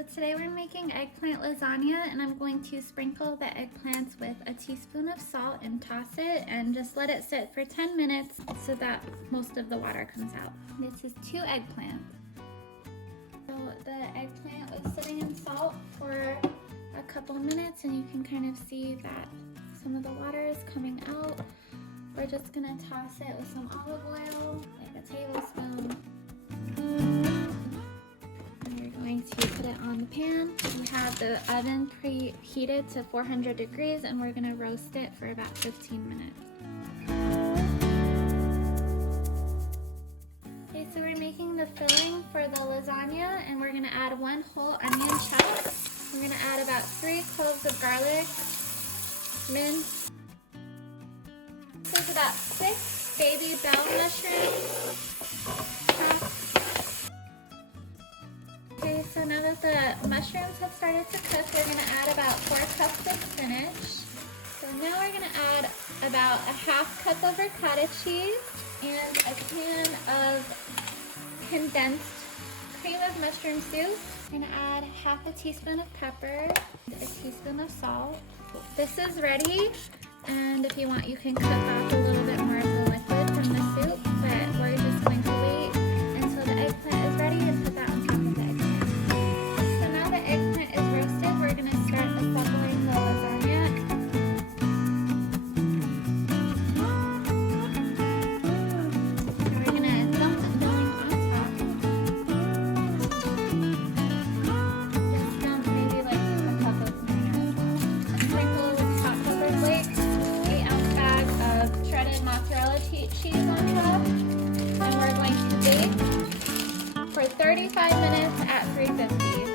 So today we're making eggplant lasagna, and I'm going to sprinkle the eggplants with a teaspoon of salt and toss it and just let it sit for 10 minutes so that most of the water comes out. This is 2 eggplants. So the eggplant was sitting in salt for a couple of minutes, and you can kind of see that some of the water is coming out. We're just gonna toss it with some olive oil, like a tablespoon. Going to put it on the pan. We have the oven preheated to 400 degrees, and we're going to roast it for about 15 minutes. Okay, so we're making the filling for the lasagna, and we're going to add 1 whole onion chopped. We're going to add about 3 cloves of garlic, minced. This is about 6 baby bell mushrooms chopped. Okay, so now that the mushrooms have started to cook, we're going to add about 4 cups of spinach. So now we're going to add about a ½ cup of ricotta cheese and a can of condensed cream of mushroom soup. I'm going to add ½ a teaspoon of pepper, a teaspoon of salt. This is ready, and if you want, you can cook off a little bit more of the liquid from the soup, but we're just going to wait until the eggplant is ready and put that on top of the eggplant. We're going to start assembling the lasagna. We're going to dump the filling on top. Just dump maybe like a cup of mayonnaise. A sprinkle with hot pepper flakes, 8-ounce bag of shredded mozzarella cheese on top. And we're going to bake for 35 minutes at 350.